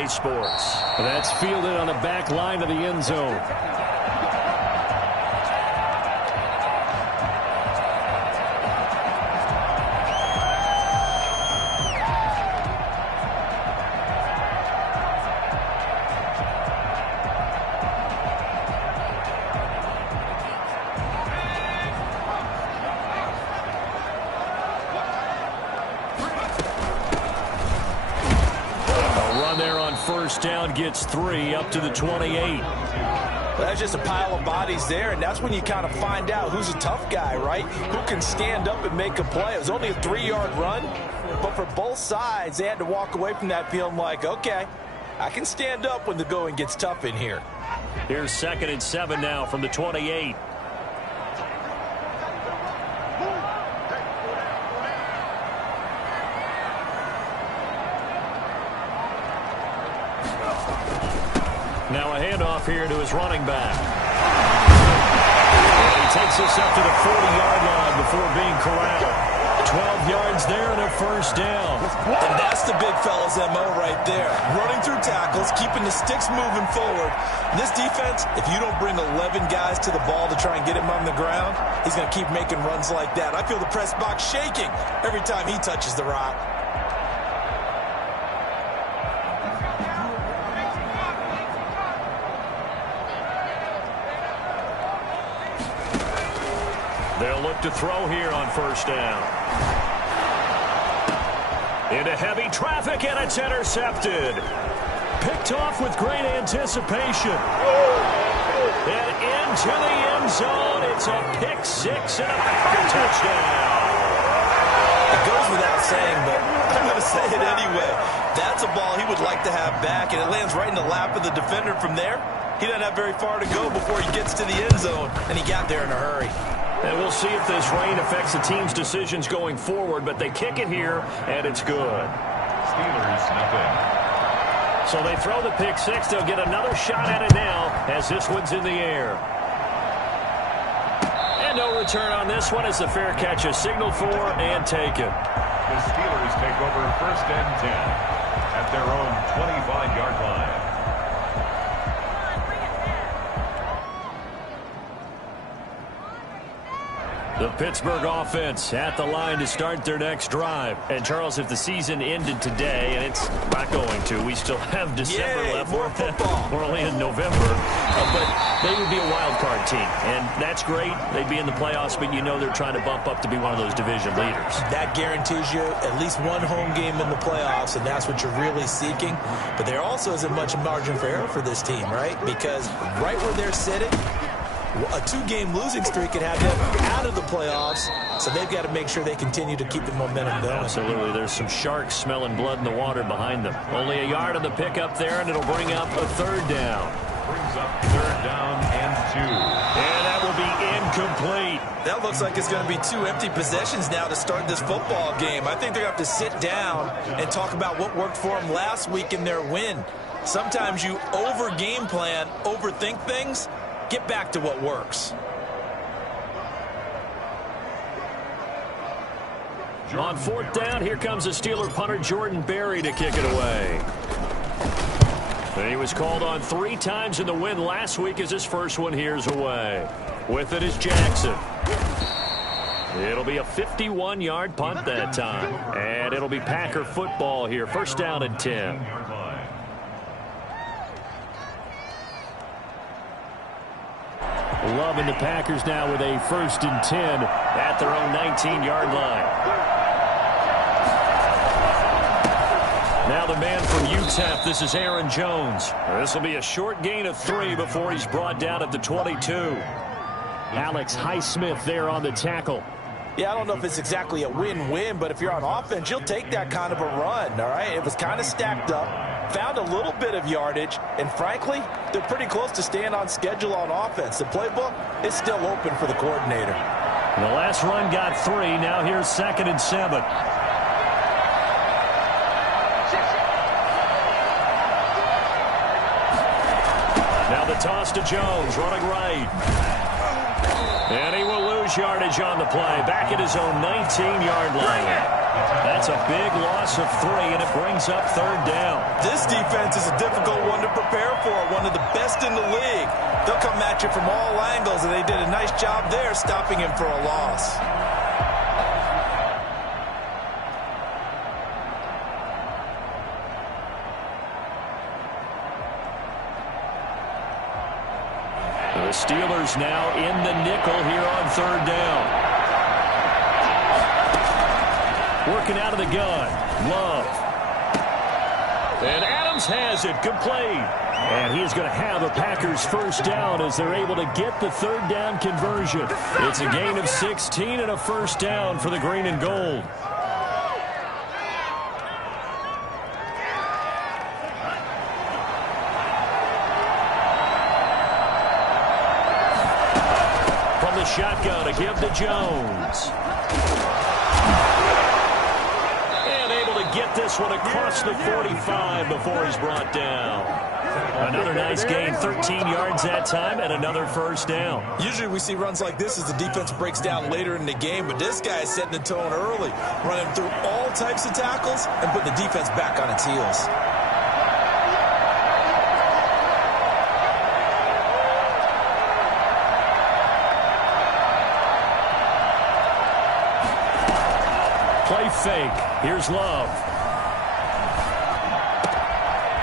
EA Sports. That's fielded on the back line of the end zone. First down gets 3 up to the 28. Well, that's just a pile of bodies there, and that's when you kind of find out who's a tough guy, right? Who can stand up and make a play. It was only a 3-yard run, but for both sides, they had to walk away from that feeling like, okay, I can stand up when the going gets tough in here. Here's 2nd and 7 now from the 28. Now a handoff here to his running back. And he takes us up to the 40-yard line before being corralled. 12 yards there and a first down. And that's the big fella's MO right there. Running through tackles, keeping the sticks moving forward. In this defense, if you don't bring 11 guys to the ball to try and get him on the ground, he's going to keep making runs like that. I feel the press box shaking every time he touches the rock. They'll look to throw here on first down. Into heavy traffic, and it's intercepted. Picked off with great anticipation. And into the end zone. It's a pick six and a Packer touchdown. It goes without saying, but I'm going to say it anyway. That's a ball he would like to have back, and it lands right in the lap of the defender from there. He doesn't have very far to go before he gets to the end zone, and he got there in a hurry. And we'll see if this rain affects the team's decisions going forward, but they kick it here, and it's good. Steelers, nothing. So they throw the pick six. They'll get another shot at it now as this one's in the air. And no return on this one as the fair catch is signaled for and taken. The Steelers take over 1st and 10 at their own 25-yard line. The Pittsburgh offense at the line to start their next drive. And, Charles, if the season ended today, and it's not going to, we still have December left. More football. We're only in November. But they would be a wild card team. And that's great. They'd be in the playoffs, but you know they're trying to bump up to be one of those division leaders. That guarantees you at least one home game in the playoffs, and that's what you're really seeking. But there also isn't much margin for error for this team, right? Because right where they're sitting, a 2-game losing streak could have them out of the playoffs, so they've got to make sure they continue to keep the momentum going. Absolutely. There's some sharks smelling blood in the water behind them. Only a yard on the pickup there, and it'll bring up a 3rd down. Brings up 3rd down and 2. And that will be incomplete. That looks like it's going to be 2 empty possessions now to start this football game. I think they're going to have to sit down and talk about what worked for them last week in their win. Sometimes you over-game plan, overthink things. Get back to what works. On 4th down, here comes the Steeler punter Jordan Berry to kick it away. He was called on 3 times in the win last week as his first one here's away. With it is Jackson. It'll be a 51-yard punt that time. And it'll be Packer football here. 1st down and 10. Loving the Packers now with a 1st and 10 at their own 19-yard line. Now the man from UTEP, this is Aaron Jones. This will be a short gain of 3 before he's brought down at the 22. Alex Highsmith there on the tackle. Yeah, I don't know if it's exactly a win-win, but if you're on offense, you'll take that kind of a run, all right? It was kind of stacked up, found a little bit of yardage, and frankly, they're pretty close to staying on schedule on offense. The playbook is still open for the coordinator. The last run got 3. Now here's 2nd and 7. Now the toss to Jones, running right. And he will lose yardage on the play. Back at his own 19-yard line. That's a big loss of 3, and it brings up 3rd down. This defense is a difficult one to prepare for, one of the best in the league. They'll come at you from all angles, and they did a nice job there stopping him for a loss. The Steelers now in the nickel here on 3rd down. Working out of the gun. Love. And Adams has it complete. And he's going to have a Packers 1st down as they're able to get the 3rd down conversion. It's a gain of 16 and a 1st down for the green and gold. From the shotgun, a give to Jones. Get this one across the 45 before he's brought down. Another nice gain, 13 yards that time, and another 1st down. Usually we see runs like this as the defense breaks down later in the game, but this guy is setting the tone early, running through all types of tackles and putting the defense back on its heels. Play fake. Here's Love.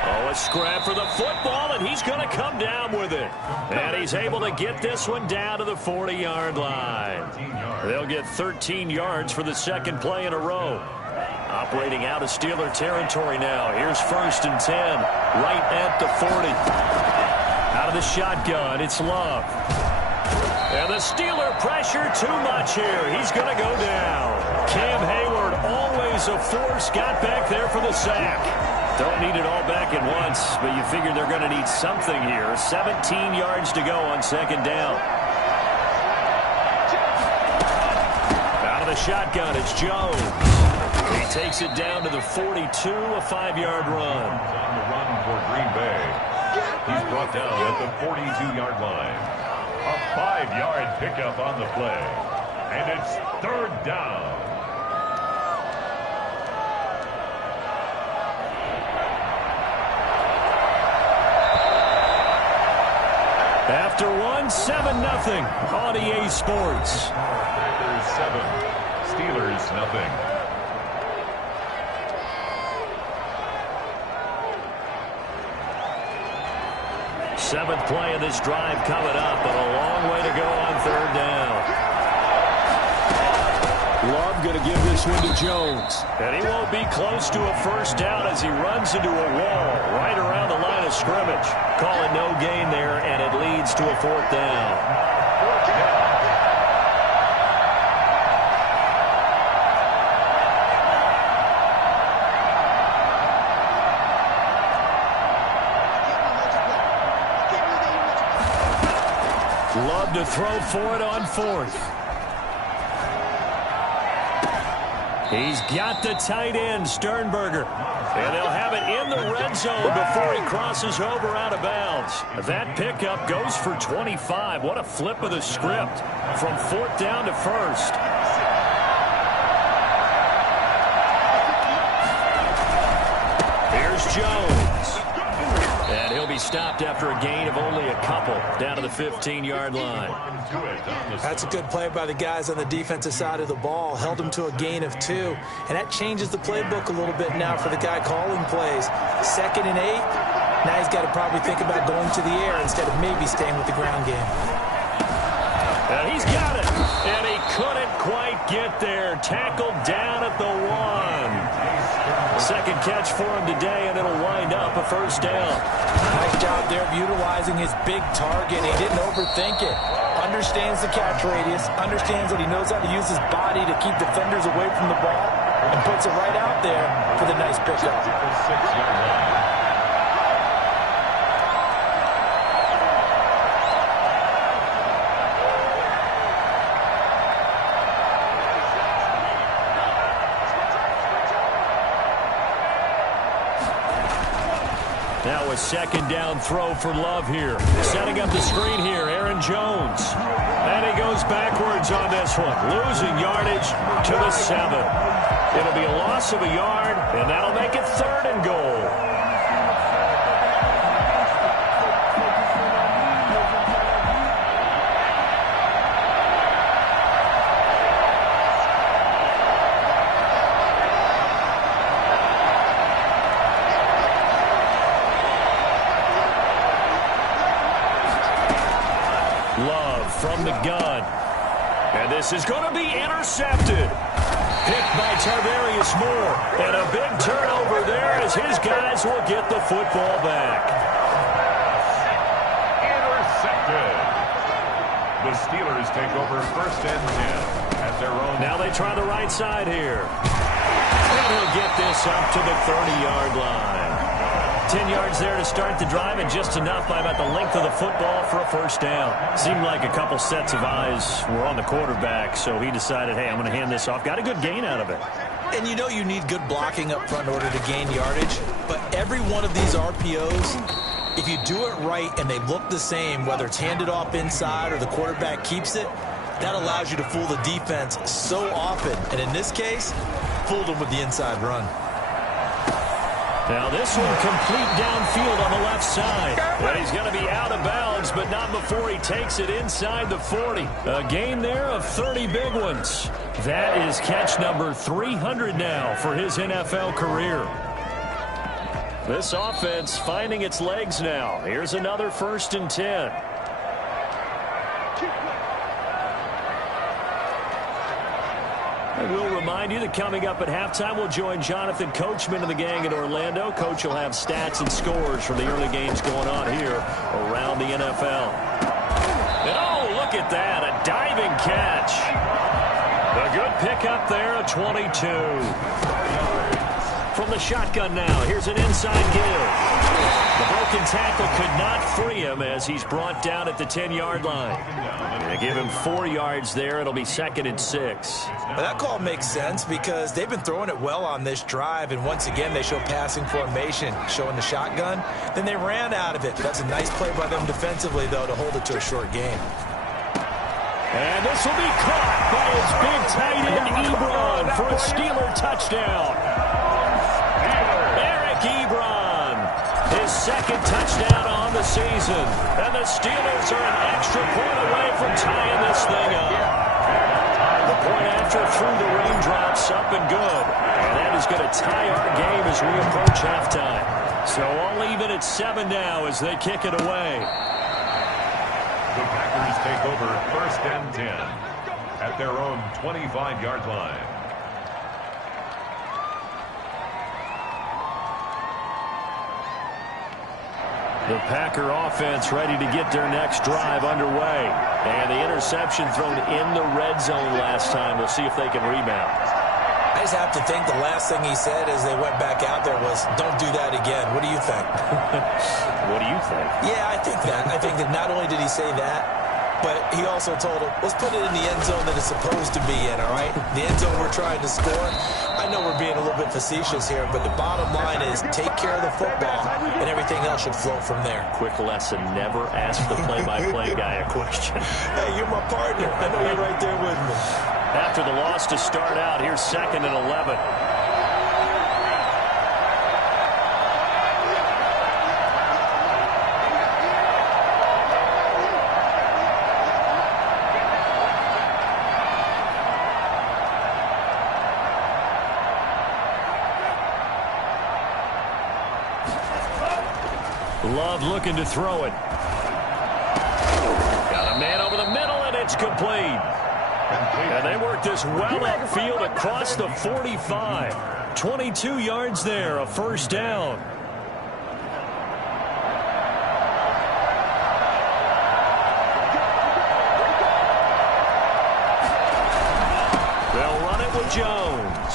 Oh, a scrap for the football, and he's going to come down with it. And he's able to get this one down to the 40-yard line. They'll get 13 yards for the 2nd play in a row. Operating out of Steeler territory now. Here's 1st and 10, right at the 40. Out of the shotgun, it's Love. And the Steeler pressure too much here. He's going to go down. Cam Hayward, always a force, got back there for the sack. Don't need it all back at once, but you figure they're going to need something here. 17 yards to go on 2nd down. Out of the shotgun, it's Jones. He takes it down to the 42, a 5-yard run. On the run for Green Bay. He's brought down at the 42-yard line. A 5-yard pickup on the play. And it's 3rd down. After 7-0 on EA Sports. Packers 7, Steelers nothing. Seventh play of this drive coming up, but a long way to go on 3rd down. Love going to give this one to Jones. And he won't be close to a 1st down as he runs into a wall right around the line of scrimmage. Call it no gain there, and it leads to a 4th down. Love to throw for it on 4th. He's got the tight end, Sternberger. And they'll have it in the red zone before he crosses over out of bounds. That pickup goes for 25. What a flip of the script from 4th down to 1st. Here's Jones. And he'll be stopped after a gain of only a couple down to the 15-yard line. That's a good play by the guys on the defensive side of the ball. Held him to a gain of 2. And that changes the playbook a little bit now for the guy calling plays. 2nd and 8. Now he's got to probably think about going to the air instead of maybe staying with the ground game. And he's got it. And he couldn't quite get there. Tackled down at the 1. Second catch for him today, and it'll wind up a 1st down. Nice job there of utilizing his big target. He didn't overthink it. Understands the catch radius. Understands that he knows how to use his body to keep defenders away from the ball. And puts it right out there for the nice pickup. Now a 2nd down throw for Love here. Setting up the screen here, Aaron Jones. And he goes backwards on this one. Losing yardage to the 7. It'll be a loss of a yard, and that'll make it 3rd and goal. From the gun. And this is going to be intercepted. Picked by Tarvarius Moore. And a big turnover there as his guys will get the football back. Intercepted. The Steelers take over 1st and 10 at their own. Now they try the right side here. And he'll get this up to the 30-yard line. 10 yards there to start the drive, and just enough by about the length of the football for a 1st down. Seemed like a couple sets of eyes were on the quarterback, so he decided, hey, I'm going to hand this off. Got a good gain out of it. And you know you need good blocking up front in order to gain yardage, but every one of these RPOs, if you do it right and they look the same, whether it's handed off inside or the quarterback keeps it, that allows you to fool the defense so often. And in this case, fooled them with the inside run. Now this one complete downfield on the left side. And he's going to be out of bounds, but not before he takes it inside the 40. A gain there of 30 big ones. That is catch number 300 now for his NFL career. This offense finding its legs now. Here's another 1st and 10. I will remind you that coming up at halftime, we'll join Jonathan Coachman and the gang in Orlando. Coach will have stats and scores from the early games going on here around the NFL. And oh, look at that, a diving catch. A good pickup there, a 22. From the shotgun now, here's an inside give. The broken tackle could not free him as he's brought down at the 10-yard line. They give him 4 yards there. It'll be 2nd and 6. Well, that call makes sense because they've been throwing it well on this drive, and once again they show passing formation, showing the shotgun. Then they ran out of it. That's a nice play by them defensively, though, to hold it to a short game. And this will be caught by his big tight end, Ebron, for a Steeler touchdown. Eric Ebron, his 2nd touchdown on the season. And the Steelers are an extra point away from tying this thing up. The point after through the raindrops, up and good. And that is going to tie our game as we approach halftime. So all even at 7 now as they kick it away. The Packers take over 1st and 10 at their own 25-yard line. The Packer offense ready to get their next drive underway. And the interception thrown in the red zone last time. We'll see if they can rebound. I just have to think the last thing he said as they went back out there was, don't do that again. What do you think? What do you think? Yeah, I think that. I think that not only did he say that, but he also told him, let's put it in the end zone that it's supposed to be in, all right? The end zone we're trying to score. I know we're being a little bit facetious here, but the bottom line is take care of the football, and everything else should flow from there. Quick lesson, never ask the play-by-play guy a question. Hey, you're my partner. I know you're right there with me. After the loss to start out, here's 2nd and 11. Love looking to throw it. Got a man over the middle, and it's complete. And they work this well upfield across the 45. 22 yards there, a 1st down. They'll run it with Jones.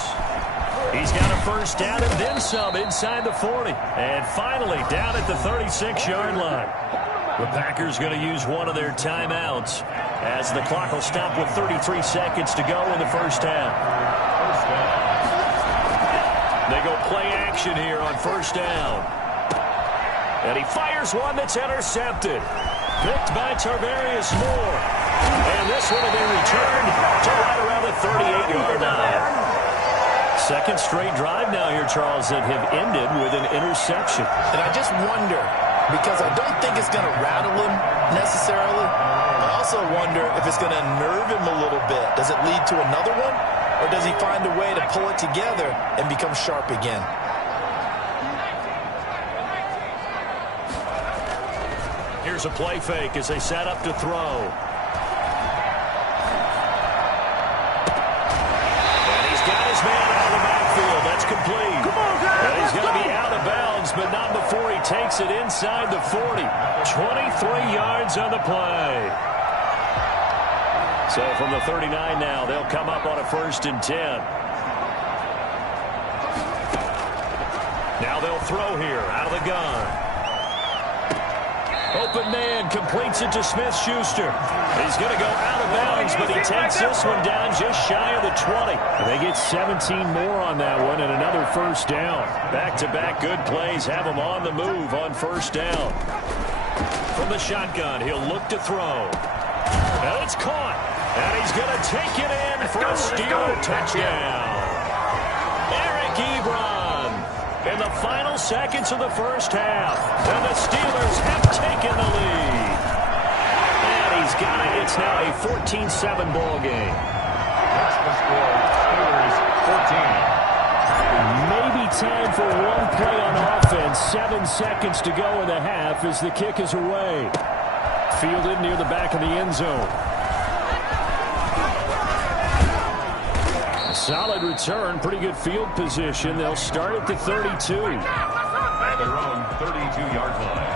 He's got a 1st down and then some inside the 40. And finally down at the 36-yard line. The Packers going to use one of their timeouts as the clock will stop with 33 seconds to go in the 1st half. They go play action here on 1st down. And he fires one that's intercepted. Picked by Tarvarius Moore. And this one will be returned to right around the 38-yard line. Second straight drive now here, Charles, that have ended with an interception. And I just wonder, because I don't think it's going to rattle him necessarily, I also wonder if it's going to unnerve him a little bit. Does it lead to another one, or does he find a way to pull it together and become sharp again? Here's a play fake as they set up to throw. And he's got his man out of the backfield. That's complete. Come on, guys, and he's let's going to go. be out of bounds, but not before he takes it inside the 40. 23 yards on the play. So from the 39 now, they'll come up on a 1st and 10. Now they'll throw here out of the gun. Open man completes it to Smith-Schuster. He's going to go out of bounds, but he takes this one down just shy of the 20. And they get 17 more on that one and another 1st down. Back-to-back good plays have him on the move on 1st down. From the shotgun, he'll look to throw. And it's caught. And he's going to take it in for a Steeler touchdown. Eric Ebron in the final seconds of the 1st half. And the Steelers have taken the lead. And he's got it. It's now a 14-7 ball game. That's the score. Steelers 14. Maybe time for one play on offense. 7 seconds to go in the half as the kick is away. Fielded near the back of the end zone. Solid return, pretty good field position. They'll start at the 32. At their own 32-yard line.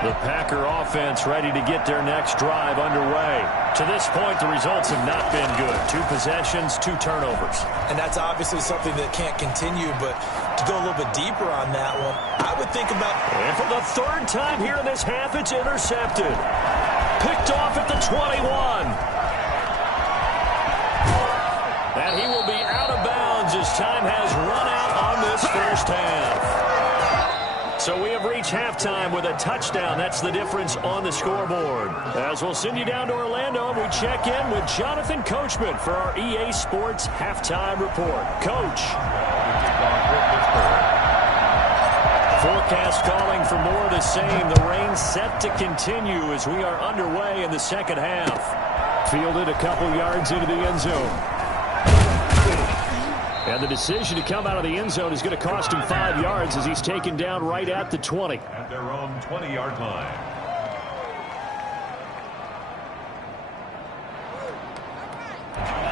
The Packer offense ready to get their next drive underway. To this point, the results have not been good. 2 possessions, 2 turnovers. And that's obviously something that can't continue, but to go a little bit deeper on that one, I would think about... And for the 3rd time here in this half, it's intercepted. Picked off at the 21. And he will be out of bounds as time has run out on this 1st half. So we have reached halftime with a touchdown. That's the difference on the scoreboard. As we'll send you down to Orlando, we check in with Jonathan Coachman for our EA Sports Halftime Report. Coach. Forecast calling for more of the same. The rain set to continue as we are underway in the 2nd half. Fielded a couple yards into the end zone. And the decision to come out of the end zone is going to cost him 5 yards as he's taken down right at the 20. At their own 20-yard line.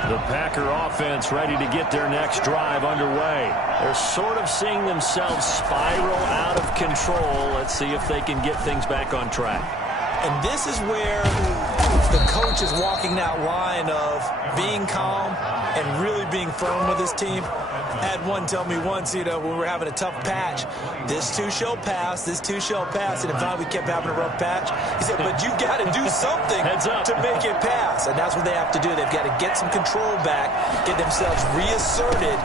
The Packer offense ready to get their next drive underway. They're sort of seeing themselves spiral out of control. Let's see if they can get things back on track. And this is where the coach is walking that line of being calm and really being firm with his team. I had one tell me once, when we were having a tough patch, this too shall pass, this too shall pass. And finally we kept having a rough patch. He said, but you got to do something to make it pass. And that's what they have to do. They've got to get some control back, get themselves reasserted,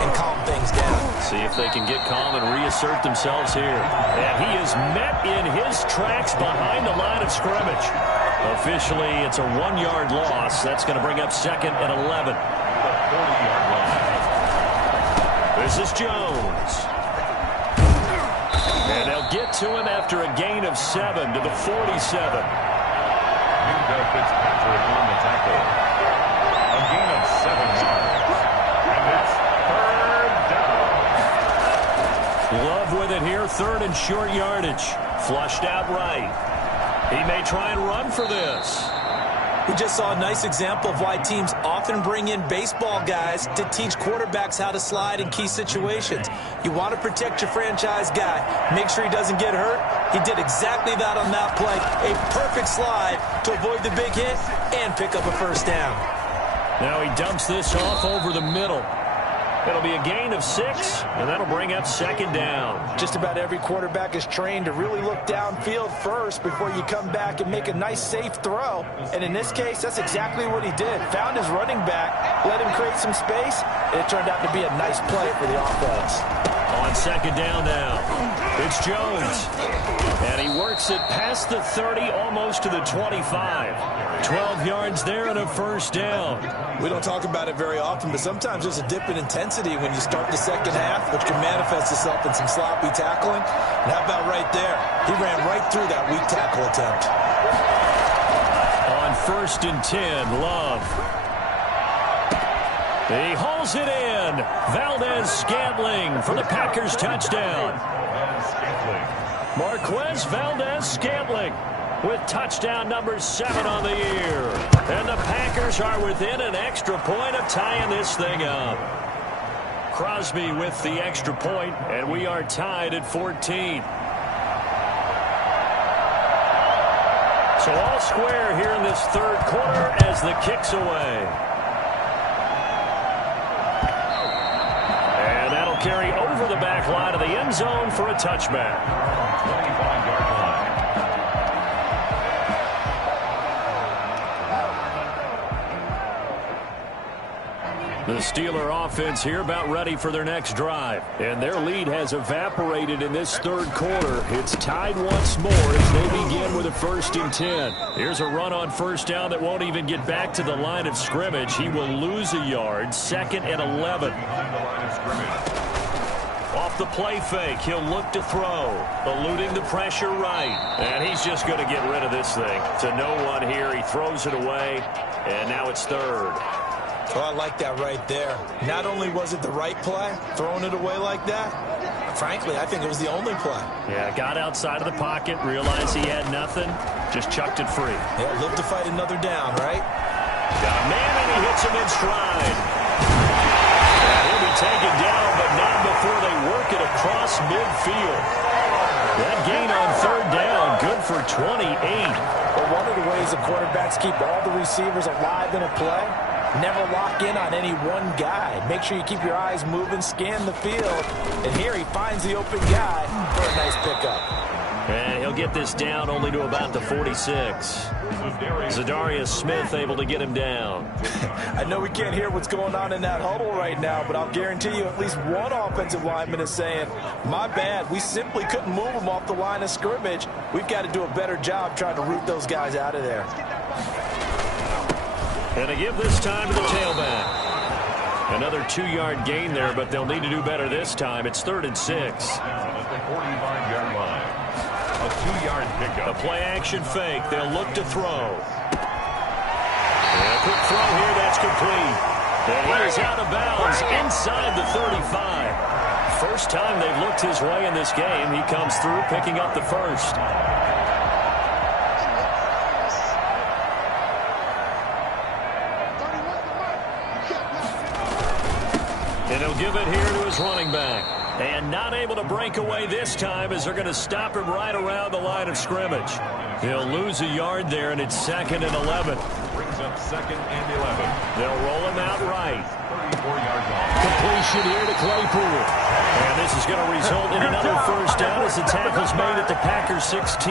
and calm things down. See if they can get calm and reassert themselves here. And he is met in his tracks behind the line of scrimmage. Officially, it's a 1-yard loss. That's going to bring up 2nd and 11. 40-yard line. This is Jones. And they'll get to him after a gain of 7 to the 47. Minka Fitzpatrick on the tackle. A gain of 7 yards. And it's 3rd down. Love with it here, 3rd and short yardage. Flushed out right. He may try and run for this. We just saw a nice example of why teams often bring in baseball guys to teach quarterbacks how to slide in key situations. You want to protect your franchise guy. Make sure he doesn't get hurt. He did exactly that on that play. A perfect slide to avoid the big hit and pick up a 1st down. Now he dumps this off over the middle. It'll be a gain of 6, and that'll bring up 2nd down. Just about every quarterback is trained to really look downfield first before you come back and make a nice, safe throw. And in this case, that's exactly what he did. Found his running back, let him create some space, and it turned out to be a nice play for the offense. On 2nd down now. It's Jones. And he works it past the 30, almost to the 25. 12 yards there and a first down. We don't talk about it very often, but sometimes there's a dip in intensity when you start the second half, which can manifest itself in some sloppy tackling. And how about right there? He ran right through that weak tackle attempt. On 1st and 10, Love. He hauls it in. Valdez-Scantling for the Packers touchdown. Marquez Valdez-Scantling with touchdown number 7 on the year. And the Packers are within an extra point of tying this thing up. Crosby with the extra point, and we are tied at 14. So all square here in this third quarter as the kick's away. And that'll carry over the back line of the end zone for a touchback. 25-yard line. The Steeler offense here about ready for their next drive. And their lead has evaporated in this third quarter. It's tied once more as they begin with a 1st and 10. Here's a run on first down that won't even get back to the line of scrimmage. He will lose a yard. 2nd and 11. Off the play fake, he'll look to throw. Eluding the pressure right. And he's just going to get rid of this thing. To no one here. He throws it away. And now it's 3rd. Oh, I like that right there. Not only was it the right play, throwing it away like that, frankly, I think it was the only play. Yeah, got outside of the pocket, realized he had nothing, just chucked it free. Yeah, live to fight another down, right? Got a man, and he hits him in stride. And he'll be taken down, but not before they work it across midfield. That gain on 3rd down, good for 28. Well, one of the ways the quarterbacks keep all the receivers alive in a play, never lock in on any one guy. Make sure you keep your eyes moving, scan the field. And here he finds the open guy for a nice pickup. And he'll get this down only to about the 46. Zadarius Smith able to get him down. I know we can't hear what's going on in that huddle right now, but I'll guarantee you at least one offensive lineman is saying, my bad, we simply couldn't move him off the line of scrimmage. We've got to do a better job trying to root those guys out of there. And to give this time to the tailback. Another 2-yard gain there, but they'll need to do better this time. It's 3rd and 6. At the 45-yard line. A 2-yard pickup. A play-action fake. They'll look to throw. And a quick throw here. That's complete. And he is out of bounds inside the 35. First time they've looked his way in this game. He comes through picking up the first. And he'll give it here to his running back. And not able to break away this time as they're going to stop him right around the line of scrimmage. He'll lose a yard there, and it's 2nd and 11. Brings up 2nd and 11. They'll roll him out right. 34-yard line. Completion here to Claypool. And this is going to result in another first down as the tackle's made at the Packers 16.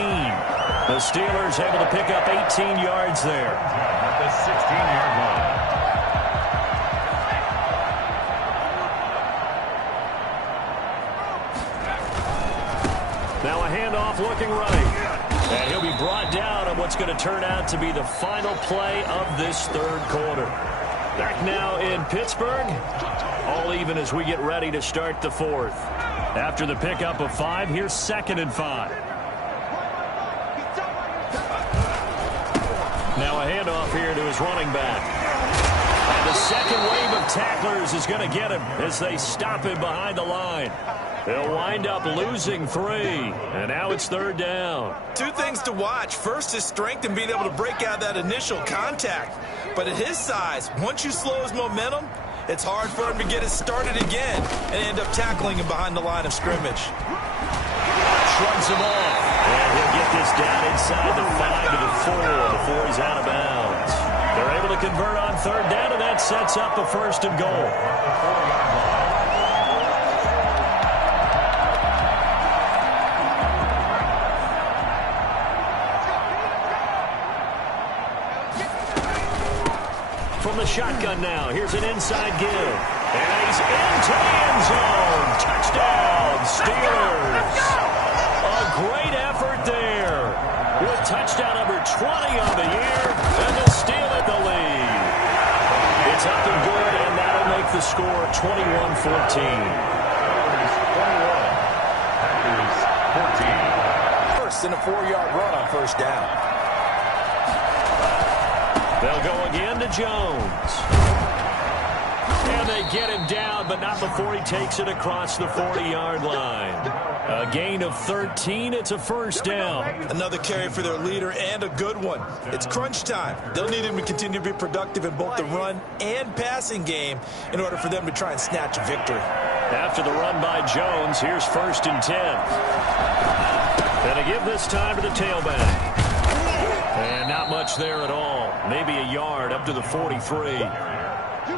The Steelers able to pick up 18 yards there. At the 16-yard line. Now a handoff looking right. And he'll be brought down on what's going to turn out to be the final play of this third quarter. Back now in Pittsburgh. All even as we get ready to start the fourth. After the pickup of 5, here's 2nd and 5. Now a handoff here to his running back. And the second wave of tacklers is going to get him as they stop him behind the line. They'll wind up losing 3, and now it's 3rd down. 2 things to watch. First, his strength and being able to break out that initial contact. But at his size, once you slow his momentum, it's hard for him to get it started again and end up tackling him behind the line of scrimmage. Shrugs him off, and he'll get this down inside the 5 to the 4 before he's out of bounds. They're able to convert on 3rd down, and that sets up a 1st and goal. From the shotgun now, here's an inside give. And he's into the end zone. Touchdown, Steelers. touchdown number 20 on the year, and the steal at the lead. It's up and good, and that'll make the score 21-14. 21, Packers 14. First and a 4-yard run on first down. They'll go again to Jones. And they get him down, but not before he takes it across the 40-yard line. A gain of 13. It's a first down. Another carry for their leader, and a good one. It's crunch time. They'll need him to continue to be productive in both the run and passing game in order for them to try and snatch a victory. After the run by Jones, here's 1st and 10. And to give this time to the tailback. And not much there at all. Maybe a yard up to the 43.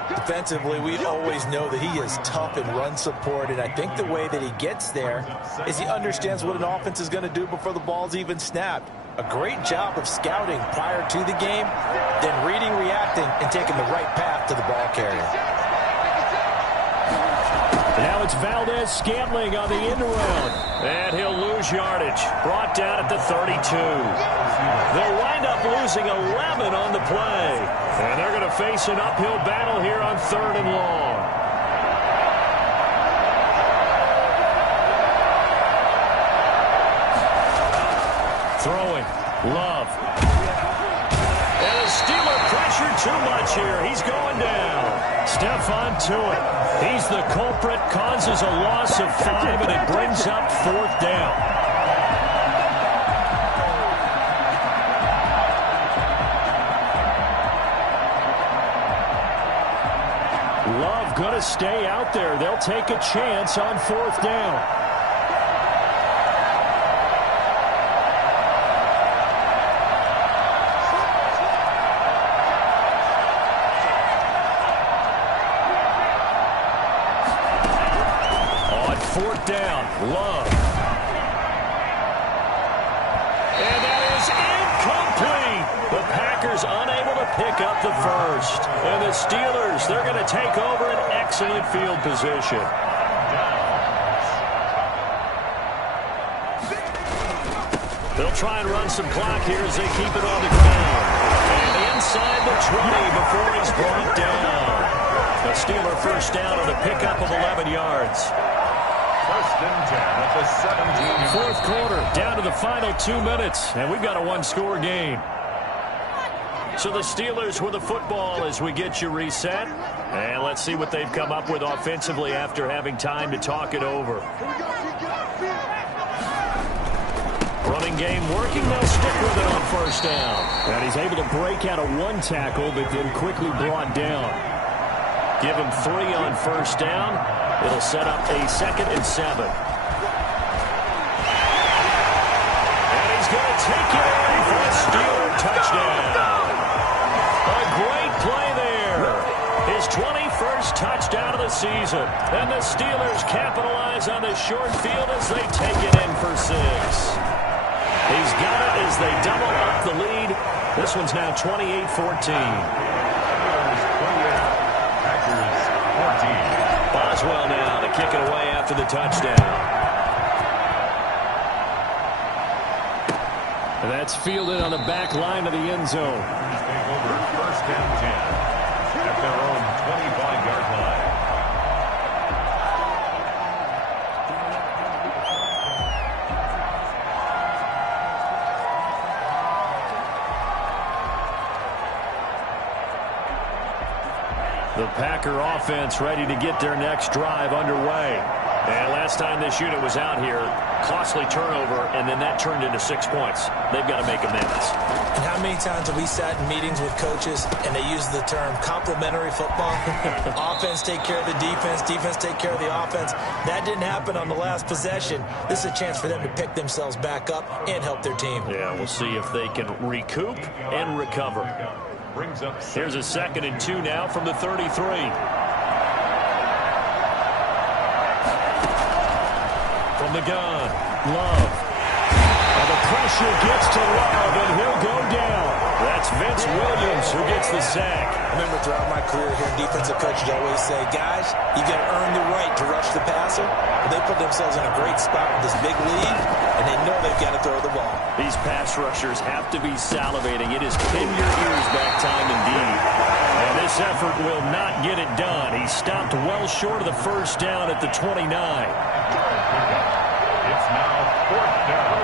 Defensively, we always know that he is tough in run support, and I think the way that he gets there is he understands what an offense is going to do before the ball's even snapped. A great job of scouting prior to the game, then reading, reacting, and taking the right path to the ball carrier. Now it's Valdez-Scantling on the end around. And he'll lose yardage. Brought down at the 32. They'll wind up losing 11 on the play. And they're going to face an uphill battle here on 3rd and long. Throwing. Love. And the Steeler pressure too much here. He's going down. Stephon Tuitt. He's the culprit, causes a loss of 5, and it brings up 4th down. Love going to stay out there. They'll take a chance on 4th down. Down, Love. And that is incomplete. The Packers unable to pick up the first. And the Steelers, they're going to take over an excellent field position. They'll try and run some clock here as they keep it on the ground. And inside the 20 before he's brought down. The Steeler first down on a pickup of 11 yards. 1st and 10 at the 17. 4th quarter, down to the final 2 minutes, and we've got a one-score game. So the Steelers with the football as we get you reset. And let's see what they've come up with offensively after having time to talk it over. Running game working, they'll stick with it on first down. And he's able to break out a 1 tackle, but then quickly brought down. Give him 3 on first down. It'll set up a 2nd and 7. And he's going to take it in for a Steeler touchdown. A great play there. His 21st touchdown of the season. And the Steelers capitalize on the short field as they take it in for 6. He's got it as they double up the lead. This one's now 28-14. Boswell now to kick it away after the touchdown. And that's fielded on the back line of the end zone. Take over 1st and 10 at their own 25-yard line. The Packer offense ready to get their next drive underway. And last time this unit was out here, costly turnover, and then that turned into 6 points. They've got to make amends. And how many times have we sat in meetings with coaches and they use the term complementary football? Offense take care of the defense, defense take care of the offense. That didn't happen on the last possession. This is a chance for them to pick themselves back up and help their team. Yeah, we'll see if they can recoup and recover. Brings up Here's a 2nd and 2 now from the 33. From the gun, Love. And the pressure gets to Love, and he'll go down. That's Vince Williams who gets the sack. I remember throughout my career here, defensive coaches always say, guys, you got to earn the right to rush the passer. And they put themselves in a great spot with this big lead, and they know they've got to throw the ball. These pass rushers have to be salivating. It is pin your ears back time indeed. And this effort will not get it done. He stopped well short of the first down at the 29. It's now 4th down.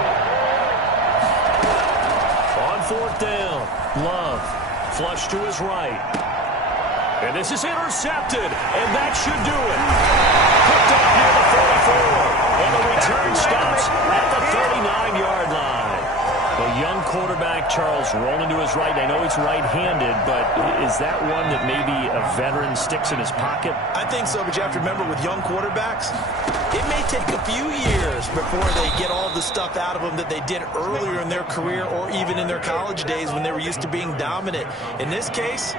On 4th down, Love flush to his right. And this is intercepted, and that should do it. Picked up near the 44, and the return stops at the 39-yard line. The young quarterback, Charles, rolling to his right. I know he's right-handed, but is that one that maybe a veteran sticks in his pocket? I think so, but you have to remember with young quarterbacks, it may take a few years before they get all the stuff out of them that they did earlier in their career or even in their college days when they were used to being dominant. In this case,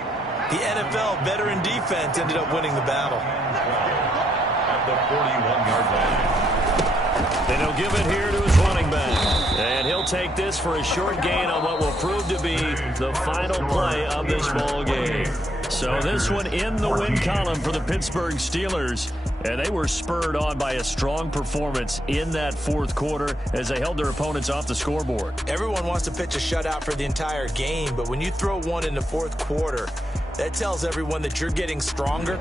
the NFL veteran defense ended up winning the battle. At the 41-yard line. Then he'll give it here to his running back. And he'll take this for a short gain on what will prove to be the final play of this ball game. So this one in the win column for the Pittsburgh Steelers. And they were spurred on by a strong performance in that fourth quarter as they held their opponents off the scoreboard. Everyone wants to pitch a shutout for the entire game, but when you throw one in the fourth quarter, that tells everyone that you're getting stronger.